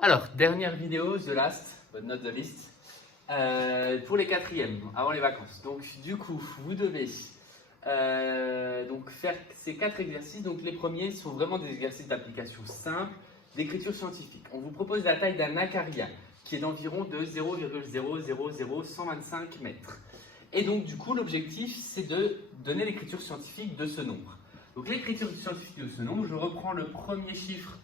Alors, dernière vidéo, the last, but not the least, pour les quatrièmes, avant les vacances. Donc, du coup, vous devez donc faire ces 4 exercices. Donc, les premiers sont vraiment des exercices d'application simple, d'écriture scientifique. On vous propose la taille d'un acaria, qui est d'environ de 0,000125 mètres. Et donc, du coup, l'objectif, c'est de donner l'écriture scientifique de ce nombre. Donc, l'écriture scientifique de ce nombre, je reprends le premier chiffre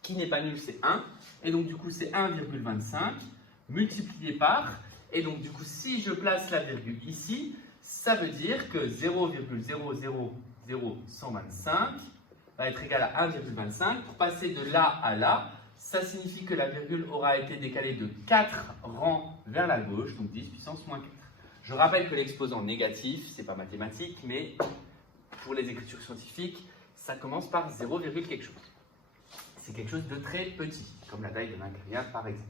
qui n'est pas nul, c'est 1. Et donc, du coup, c'est 1,25 multiplié par. Et donc, du coup, si je place la virgule ici, ça veut dire que 0,000125 va être égal à 1,25. Pour passer de là à là, ça signifie que la virgule aura été décalée de 4 rangs vers la gauche, donc 10 puissance moins 4. Je rappelle que l'exposant négatif, ce n'est pas mathématique, mais pour les écritures scientifiques, ça commence par 0, quelque chose. C'est quelque chose de très petit, comme la taille de l'acaria par exemple.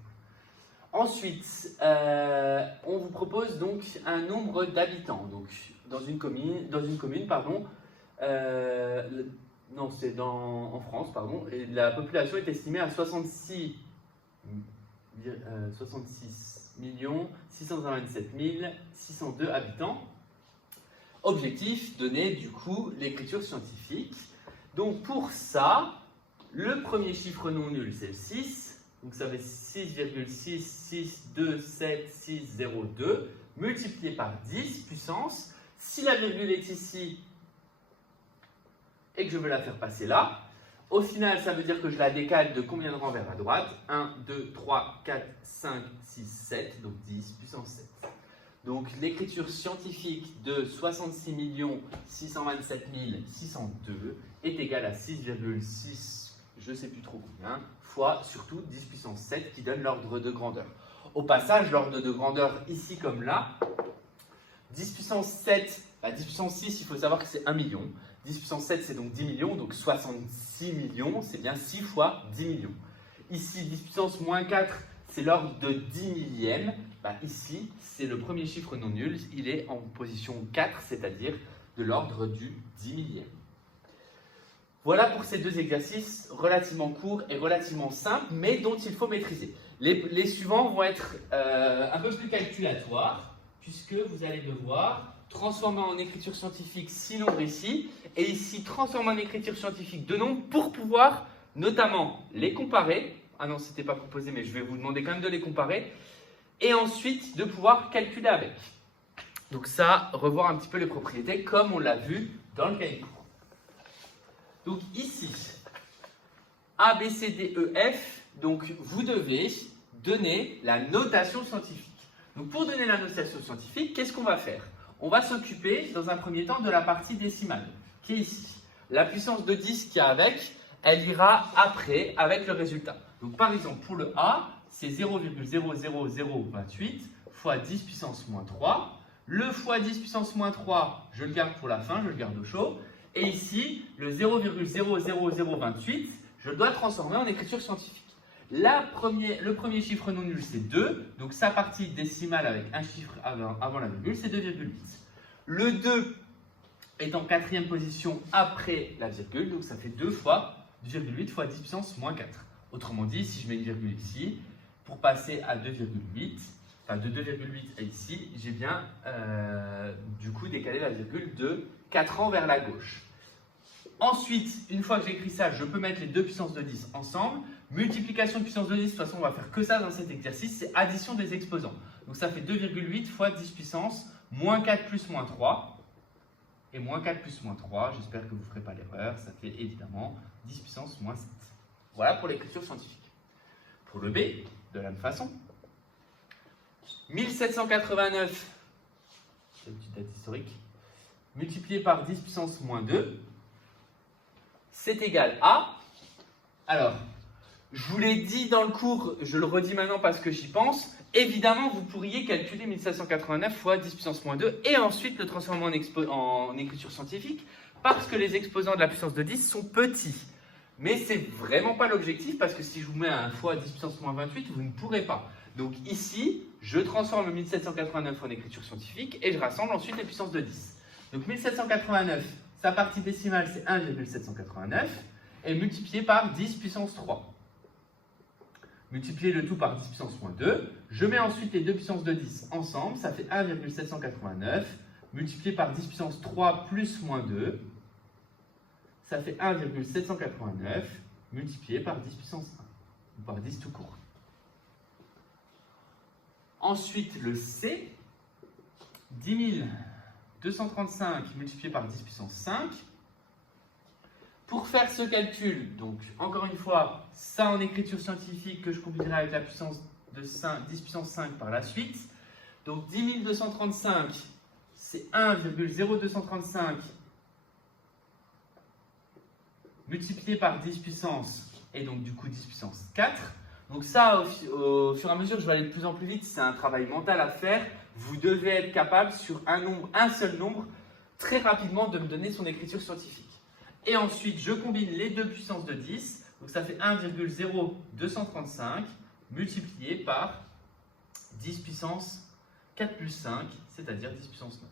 Ensuite, on vous propose donc un nombre d'habitants. Donc, dans une commune, non, c'est en France, pardon, et la population est estimée à 66 627 602 habitants. Objectif, donner du coup l'écriture scientifique. Donc pour ça, le premier chiffre non nul, c'est le 6. Donc ça fait 6,6627602 multiplié par 10 puissance. Si la virgule est ici et que je veux la faire passer là, au final, ça veut dire que je la décale de combien de rangs vers la droite? 1, 2, 3, 4, 5, 6, 7, donc 10 puissance 7. Donc l'écriture scientifique de 66 627 602 est égale à 6,6, je ne sais plus trop combien, fois surtout 10 puissance 7 qui donne l'ordre de grandeur. Au passage, l'ordre de grandeur ici comme là, 10 puissance 7, 10 puissance 6, il faut savoir que c'est 1 million. 10 puissance 7, c'est donc 10 millions, donc 66 millions, c'est bien 6 fois 10 millions. Ici, 10 puissance moins 4, c'est l'ordre de 10 millièmes. Ici, c'est le premier chiffre non nul, il est en position 4, c'est-à-dire de l'ordre du 10 millième. Voilà pour ces deux exercices relativement courts et relativement simples, mais dont il faut maîtriser. Les suivants vont être un peu plus calculatoires, puisque vous allez devoir transformer en écriture scientifique 6 nombres ici, et ici transformer en écriture scientifique 2 nombres pour pouvoir notamment les comparer. Ah non, ce n'était pas proposé, mais je vais vous demander quand même de les comparer. Et ensuite, de pouvoir calculer avec. Donc ça, revoir un petit peu les propriétés, comme on l'a vu dans le cahier de cours. Donc ici, A, B, C, D, E, F, donc vous devez donner la notation scientifique. Donc pour donner la notation scientifique, qu'est-ce qu'on va faire? On va s'occuper, dans un premier temps, de la partie décimale, qui est ici. La puissance de 10 qu'il y a avec, elle ira après, avec le résultat. Donc par exemple, pour le A, c'est 0,00028 fois 10 puissance moins 3. Le fois 10 puissance moins 3, je le garde pour la fin, je le garde au chaud. Et ici, le 0,00028, je le dois transformer en écriture scientifique. Le premier chiffre non nul, c'est 2. Donc sa partie décimale avec un chiffre avant la virgule, c'est 2,8. Le 2 est en quatrième position après la virgule, donc ça fait 2 fois 2,8 fois 10 puissance moins 4. Autrement dit, si je mets une virgule ici, pour passer à 2,8, enfin de 2,8 à ici, j'ai bien du coup décalé la virgule de 4 rangs vers la gauche. Ensuite, une fois que j'ai écrit ça, je peux mettre les deux puissances de 10 ensemble. Multiplication de puissance de 10, de toute façon, on va faire que ça dans cet exercice, c'est addition des exposants. Donc ça fait 2,8 fois 10 puissance moins 4 plus moins 3. Et moins 4 plus moins 3, j'espère que vous ne ferez pas l'erreur, ça fait évidemment 10 puissance moins 7. Voilà pour l'écriture scientifique. Pour le B, de la même façon, 1789, c'est une petite date historique, multiplié par 10 puissance moins 2, c'est égal à... Alors, je vous l'ai dit dans le cours, je le redis maintenant parce que j'y pense. Évidemment, vous pourriez calculer 1789 fois 10 puissance moins 2 et ensuite le transformer en écriture scientifique parce que les exposants de la puissance de 10 sont petits. Mais ce n'est vraiment pas l'objectif parce que si je vous mets un fois 10 puissance moins 28, vous ne pourrez pas. Donc ici, je transforme 1789 en écriture scientifique et je rassemble ensuite les puissances de 10. Donc 1789, sa partie décimale c'est 1,789 et multiplié par 10 puissance 3. multiplier le tout par 10 puissance moins 2. Je mets ensuite les 2 puissance de 10 ensemble, ça fait 1,789, multiplié par 10 puissance 3 plus moins 2, ça fait 1,789, multiplié par 10 puissance 1, ou par 10 tout court. Ensuite, le C, 10 235 multiplié par 10 puissance 5. Pour faire ce calcul, donc encore une fois, ça en écriture scientifique que je combinerai avec la puissance de 10 puissance 5 par la suite. Donc 10 235, c'est 1,0235 multiplié par 10 puissance, et donc du coup 10 puissance 4. Donc ça, au fur et à mesure, je vais aller de plus en plus vite, c'est un travail mental à faire. Vous devez être capable sur un seul nombre, très rapidement, de me donner son écriture scientifique. Et ensuite, je combine les 2 puissances de 10, donc ça fait 1,0235 multiplié par 10 puissance 4 plus 5, c'est-à-dire 10 puissance 9.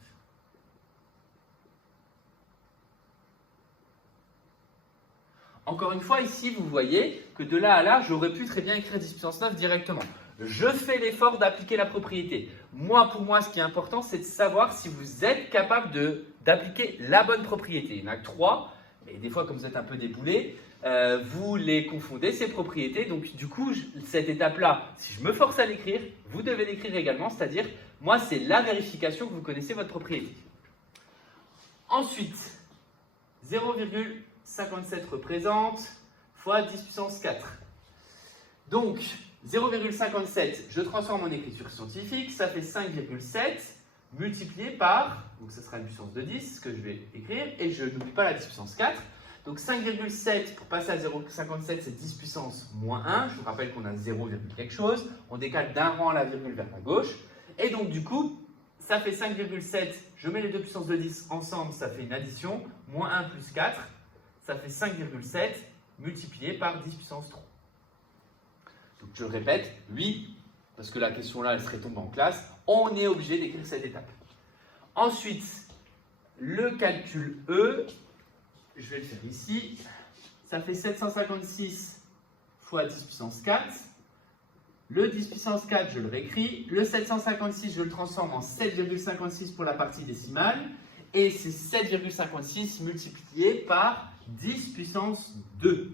Encore une fois, ici, vous voyez que de là à là, j'aurais pu très bien écrire 10 puissance 9 directement. Je fais l'effort d'appliquer la propriété. Pour moi, ce qui est important, c'est de savoir si vous êtes capable d'appliquer la bonne propriété. Il y en a que 3, et des fois, comme vous êtes un peu déboulé, vous les confondez, ces propriétés. Donc, du coup, cette étape-là, si je me force à l'écrire, vous devez l'écrire également. C'est-à-dire, moi, c'est la vérification que vous connaissez votre propriété. Ensuite, 0,57 représente fois 10 puissance 4. Donc, 0,57, je transforme en écriture scientifique, ça fait 5,7 multiplié par, donc ça sera une puissance de 10 que je vais écrire, et je n'oublie pas la 10 puissance 4. Donc 5,7 pour passer à 0,57, c'est 10 puissance moins 1. Je vous rappelle qu'on a 0, quelque chose. On décale d'un rang la virgule vers la gauche. Et donc du coup, ça fait 5,7. Je mets les 2 puissances de 10 ensemble, ça fait une addition. Moins 1 plus 4, ça fait 5,7 multiplié par 10 puissance 3. Donc je le répète, oui, parce que la question là, elle serait tombée en classe, on est obligé d'écrire cette étape. Ensuite, le calcul E, je vais le faire ici, ça fait 756 fois 10 puissance 4. Le 10 puissance 4, je le réécris. Le 756, je le transforme en 7,56 pour la partie décimale. Et c'est 7,56 multiplié par 10 puissance 2.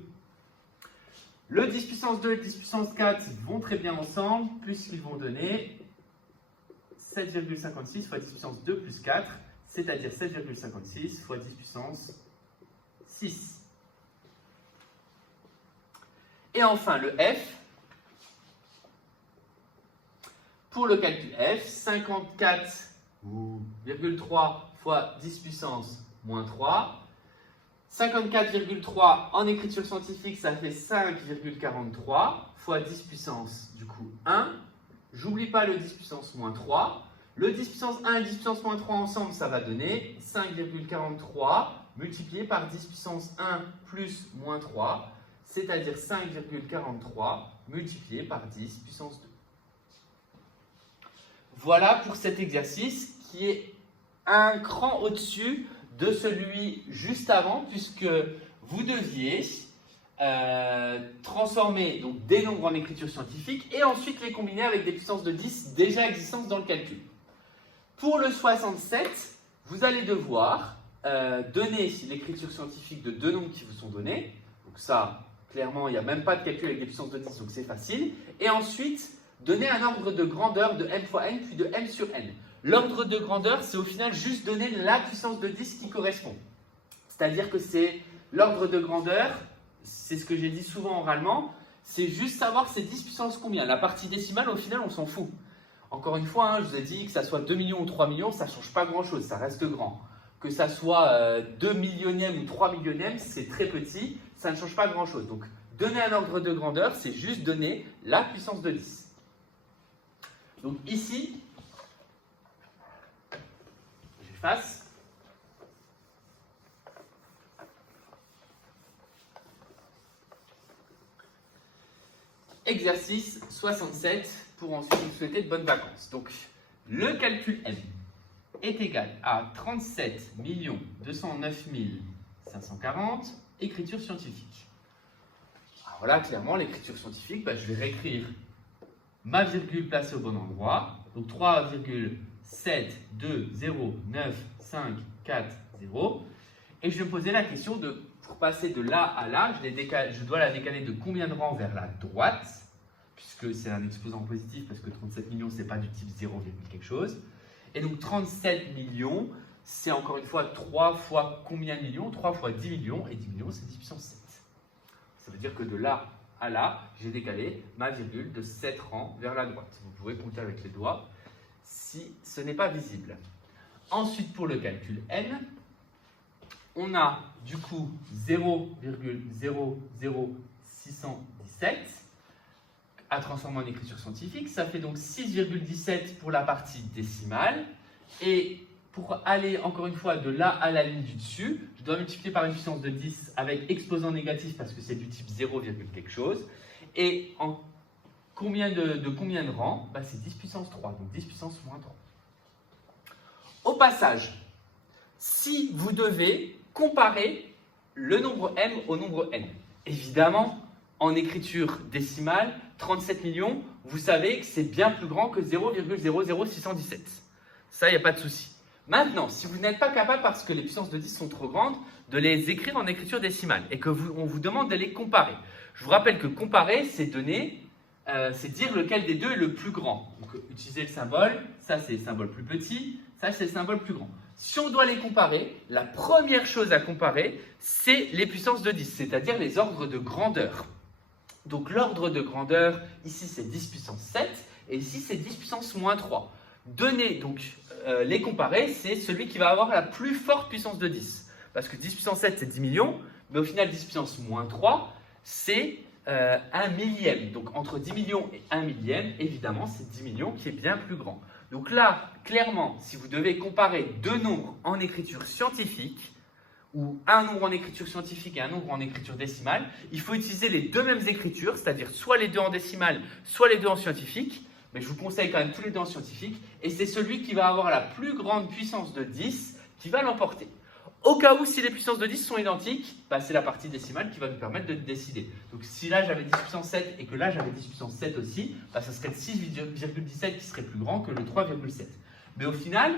Le 10 puissance 2 et le 10 puissance 4 ils vont très bien ensemble puisqu'ils vont donner 7,56 fois 10 puissance 2 plus 4, c'est-à-dire 7,56 fois 10 puissance 6. Et enfin le F. Pour le calcul F, 54,3 fois 10 puissance moins 3. 54,3 en écriture scientifique, ça fait 5,43 fois 10 puissance du coup 1. J'oublie pas le 10 puissance moins 3. Le 10 puissance 1 et le 10 puissance moins 3 ensemble, ça va donner 5,43 multiplié par 10 puissance 1 plus moins 3, c'est-à-dire 5,43 multiplié par 10 puissance 2. Voilà pour cet exercice qui est un cran au-dessus de celui juste avant, puisque vous deviez transformer donc, des nombres en écriture scientifique et ensuite les combiner avec des puissances de 10 déjà existantes dans le calcul. Pour le 67, vous allez devoir donner l'écriture scientifique de deux nombres qui vous sont donnés. Donc ça, clairement, il n'y a même pas de calcul avec des puissances de 10, donc c'est facile. Et ensuite, donner un ordre de grandeur de m fois n, puis de m sur n. L'ordre de grandeur, c'est au final juste donner la puissance de 10 qui correspond. C'est-à-dire que c'est l'ordre de grandeur, c'est ce que j'ai dit souvent oralement, c'est juste savoir c'est 10 puissance combien. La partie décimale, au final, on s'en fout. Encore une fois, je vous ai dit que ça soit 2 millions ou 3 millions, ça ne change pas grand-chose, ça reste grand. Que ça soit 2 millionièmes ou 3 millionièmes, c'est très petit, ça ne change pas grand-chose. Donc, donner un ordre de grandeur, c'est juste donner la puissance de 10. Donc ici, j'efface. Exercice 67 pour ensuite vous souhaiter de bonnes vacances. Donc, le calcul M est égal à 37 209 540, écriture scientifique. Alors Alors là, clairement, l'écriture scientifique, je vais réécrire ma virgule placée au bon endroit. Donc 3,7209540. Et je vais me poser la question de, pour passer de là à là, je dois la décaler de combien de rangs vers la droite, puisque c'est un exposant positif, parce que 37 millions, ce n'est pas du type 0, quelque chose. Et donc 37 millions, c'est encore une fois 3 fois combien de millions? 3 fois 10 millions, et 10 millions, c'est 10 puissance 7. Ça veut dire que de là à là, j'ai décalé ma virgule de 7 rangs vers la droite. Vous pouvez compter avec les doigts si ce n'est pas visible. Ensuite, pour le calcul n, on a du coup 0,00617 à transformer en écriture scientifique. Ça fait donc 6,17 pour la partie décimale. Et pour aller encore une fois de là à la ligne du dessus, je dois multiplier par une puissance de 10 avec exposant négatif parce que c'est du type 0, quelque chose. Et en combien de rangs? C'est 10 puissance 3, donc 10 puissance moins 3. Au passage, si vous devez comparer le nombre m au nombre n, évidemment, en écriture décimale, 37 millions, vous savez que c'est bien plus grand que 0,00617. Ça, il n'y a pas de souci. Maintenant, si vous n'êtes pas capable, parce que les puissances de 10 sont trop grandes, de les écrire en écriture décimale et qu'on vous demande de les comparer. Je vous rappelle que comparer, c'est dire lequel des deux est le plus grand. Donc, utilisez le symbole, ça c'est le symbole plus petit, ça c'est le symbole plus grand. Si on doit les comparer, la première chose à comparer, c'est les puissances de 10, c'est-à-dire les ordres de grandeur. Donc l'ordre de grandeur, ici c'est 10 puissance 7, et ici c'est 10 puissance moins 3. Les comparer, c'est celui qui va avoir la plus forte puissance de 10. Parce que 10 puissance 7, c'est 10 millions, mais au final, 10 puissance moins 3, c'est 1 millième. Donc entre 10 millions et 1 millième, évidemment, c'est 10 millions qui est bien plus grand. Donc là, clairement, si vous devez comparer deux nombres en écriture scientifique, ou un nombre en écriture scientifique et un nombre en écriture décimale, il faut utiliser les deux mêmes écritures, c'est-à-dire soit les deux en décimale, soit les deux en scientifique. Mais je vous conseille quand même tous les deux en scientifique, et c'est celui qui va avoir la plus grande puissance de 10 qui va l'emporter. Au cas où, si les puissances de 10 sont identiques, c'est la partie décimale qui va nous permettre de décider. Donc si là j'avais 10 puissance 7 et que là j'avais 10 puissance 7 aussi, ça serait le 6,17 qui serait plus grand que le 3,7. Mais au final,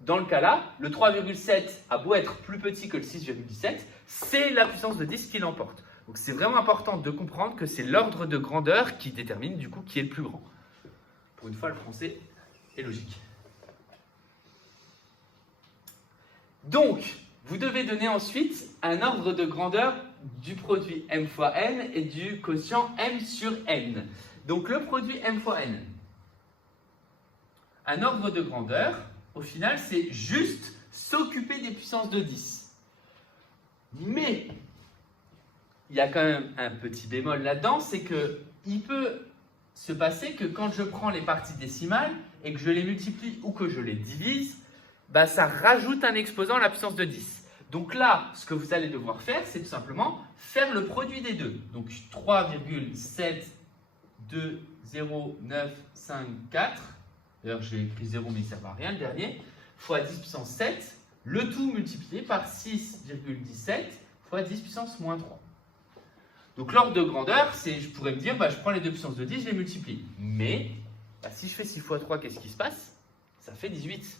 dans le cas là, le 3,7 a beau être plus petit que le 6,17, c'est la puissance de 10 qui l'emporte. Donc c'est vraiment important de comprendre que c'est l'ordre de grandeur qui détermine du coup qui est le plus grand. Pour une fois, le français est logique. Donc, vous devez donner ensuite un ordre de grandeur du produit m fois n et du quotient m sur n. Donc, le produit m fois n. Un ordre de grandeur, au final, c'est juste s'occuper des puissances de 10. Mais, il y a quand même un petit bémol là-dedans, c'est qu'il peut se passer que quand je prends les parties décimales et que je les multiplie ou que je les divise, ça rajoute un exposant à la puissance de 10. Donc là, ce que vous allez devoir faire, c'est tout simplement faire le produit des deux. Donc 3,72095, d'ailleurs j'ai écrit 0 mais ça ne sert à rien le dernier, fois 10 puissance 7, le tout multiplié par 6,17 fois 10 puissance moins 3. Donc l'ordre de grandeur, je pourrais me dire, je prends les deux puissances de 10, je les multiplie. Mais, si je fais 6 fois 3, qu'est-ce qui se passe? Ça fait 18.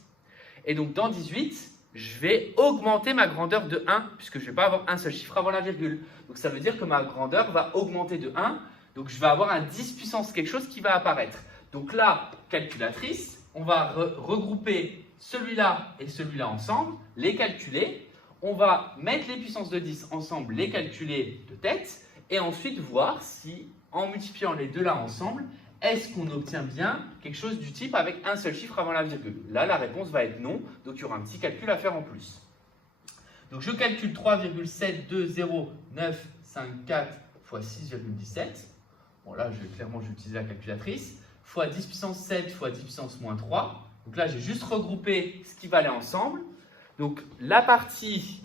Et donc dans 18, je vais augmenter ma grandeur de 1, puisque je ne vais pas avoir un seul chiffre avant la virgule. Donc ça veut dire que ma grandeur va augmenter de 1, donc je vais avoir un 10 puissance quelque chose qui va apparaître. Donc là, calculatrice, on va regrouper celui-là et celui-là ensemble, les calculer. On va mettre les puissances de 10 ensemble, les calculer de tête, et ensuite voir si, en multipliant les deux là ensemble, est-ce qu'on obtient bien quelque chose du type avec un seul chiffre avant la virgule? Là, la réponse va être non, donc il y aura un petit calcul à faire en plus. Donc je calcule 3,72095 fois 6,17. Bon là, clairement, je vais utiliser la calculatrice. Fois 10 puissance 7 fois 10 puissance moins 3. Donc là, j'ai juste regroupé ce qui va aller ensemble. Donc la partie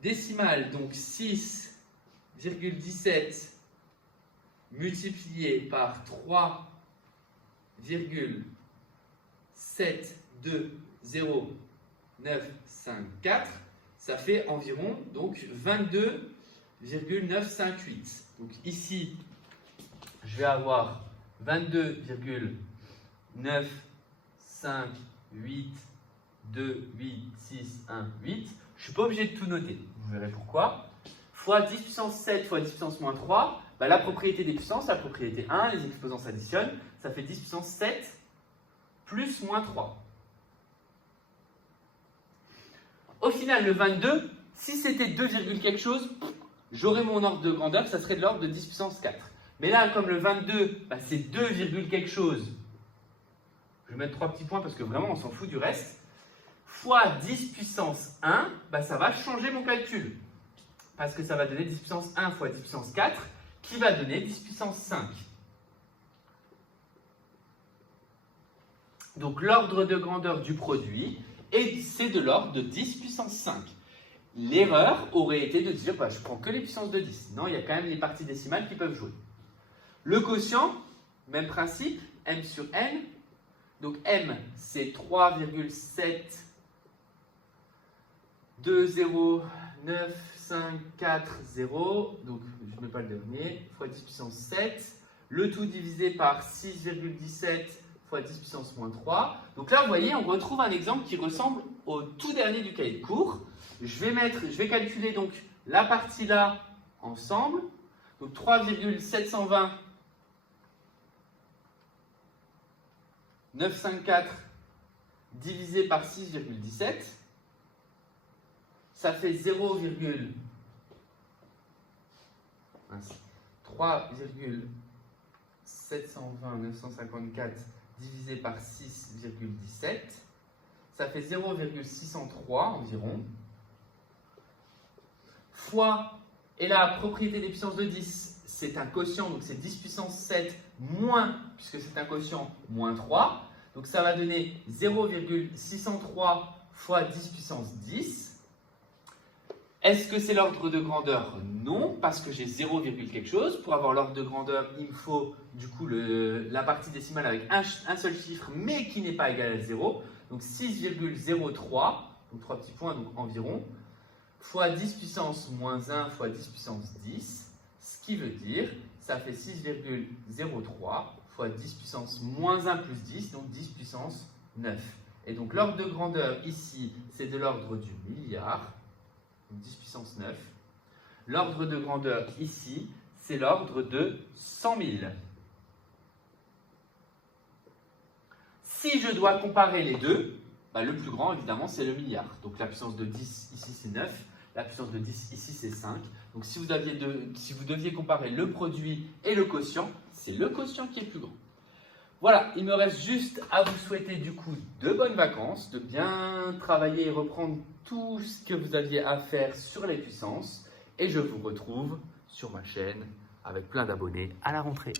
décimale, donc 6,17 multiplié par 3,72094, ça fait environ donc 22 22,958. Donc ici, je vais avoir 22,958,2,8,6,1,8. Je ne suis pas obligé de tout noter, vous verrez pourquoi. Fois 10 puissance 7 fois 10 puissance moins 3, bah, la propriété des puissances, la propriété 1, les exposants s'additionnent, ça fait 10 puissance 7 plus moins 3. Au final, le 22, si c'était 2, quelque chose, j'aurais mon ordre de grandeur, ça serait de l'ordre de 10 puissance 4. Mais là, comme le 22, bah, c'est 2, quelque chose, je vais mettre 3 petits points parce que vraiment, on s'en fout du reste, fois 10 puissance 1, bah, ça va changer mon calcul. Parce que ça va donner 10 puissance 1 fois 10 puissance 4, qui va donner 10 puissance 5. Donc, l'ordre de grandeur du produit, c'est de l'ordre de 10 puissance 5. L'erreur aurait été de dire, bah, je prends que les puissances de 10. Non, il y a quand même les parties décimales qui peuvent jouer. Le quotient, même principe, m sur n. Donc m, c'est 3,7209540. Donc je ne mets pas le dernier, fois 10 puissance 7. Le tout divisé par 6,17 fois 10 puissance moins 3. Donc là, vous voyez, on retrouve un exemple qui ressemble au tout dernier du cahier de cours. Je vais calculer donc la partie là ensemble. Donc 3,720 954 divisé par 6,17, ça fait 3,720 954 divisé par 6,17, ça fait 0,603 environ, fois, et la propriété des puissances de 10, c'est un quotient, donc c'est 10 puissance 7 moins, puisque c'est un quotient, moins 3. Donc ça va donner 0,603 fois 10 puissance 10. Est-ce que c'est l'ordre de grandeur? Non, parce que j'ai 0, quelque chose. Pour avoir l'ordre de grandeur, il me faut du coup la partie décimale avec un seul chiffre, mais qui n'est pas égal à 0. Donc 6,03, donc 3 petits points, donc environ, fois 10 puissance moins 1 fois 10 puissance 10, ce qui veut dire, ça fait 6,03 fois 10 puissance moins 1 plus 10, donc 10 puissance 9. Et donc l'ordre de grandeur ici, c'est de l'ordre du milliard, donc 10 puissance 9. L'ordre de grandeur ici, c'est l'ordre de 100 000. Si je dois comparer les deux, bah, le plus grand, évidemment, c'est le milliard. Donc la puissance de 10 ici, c'est 9. La puissance de 10 ici, c'est 5. Donc si vous deviez comparer le produit et le quotient, c'est le quotient qui est plus grand. Voilà, il me reste juste à vous souhaiter du coup de bonnes vacances, de bien travailler et reprendre tout ce que vous aviez à faire sur les puissances. Et je vous retrouve sur ma chaîne avec plein d'abonnés à la rentrée.